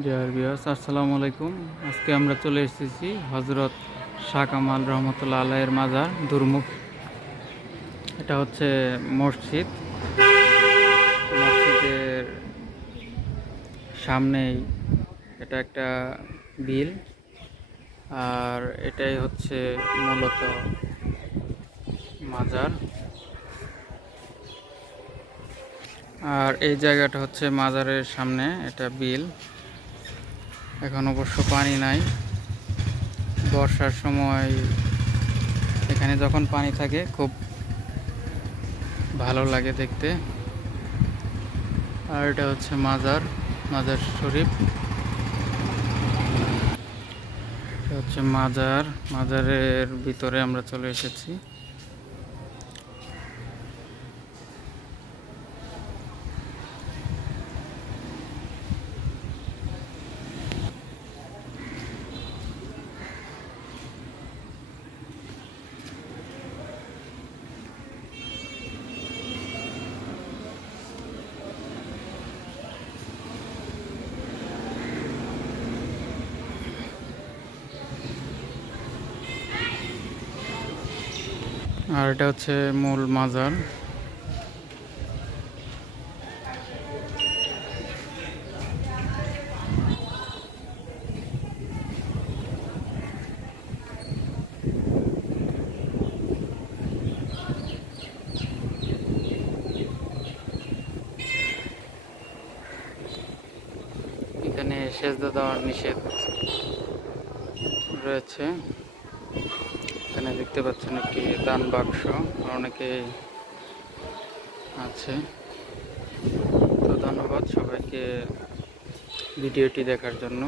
জয় বিয়াস, আসসালামু আলাইকুম। আজকে আমরা চলে এসেছি হজরত শাহ কামাল রহমতুল্লাহ আলাইয়ের মাজার দুর্মুখ। এটা হচ্ছে মসজিদ। মসজিদের সামনেই এটা একটা বিল, আর এটাই হচ্ছে মূলত মাজার। আর এই জায়গাটা হচ্ছে মাজারের সামনে, এটা বিল। এখন অবশ্য পানি নাই। বর্ষার সময় এখানে যখন পানি থাকে খুব ভালো লাগে দেখতে। আর এটা হচ্ছে মাজার শরীফ। এটা হচ্ছে মাজারের ভিতরে আমরা চলে এসেছি। আর এটা হচ্ছে মূল মাজার। এখানে সেজদা দেওয়ার নিষেধ রয়েছে। এখানে দেখতে পাচ্ছেন একটি দান বাক্স, অনেকে আছে। তো ধন্যবাদ সবাইকে ভিডিওটি দেখার জন্য।